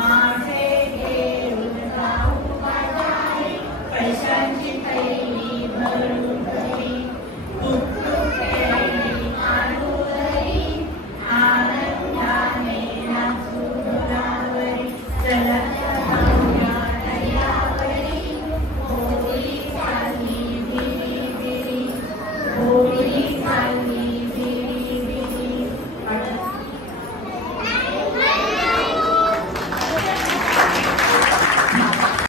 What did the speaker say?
माझे घेऊन जाऊ बाजारी, पैशांची थैली भरून घरी, टुकटुक खेळणी आणू घरी, आनंदाने नाचू घरावरी. चला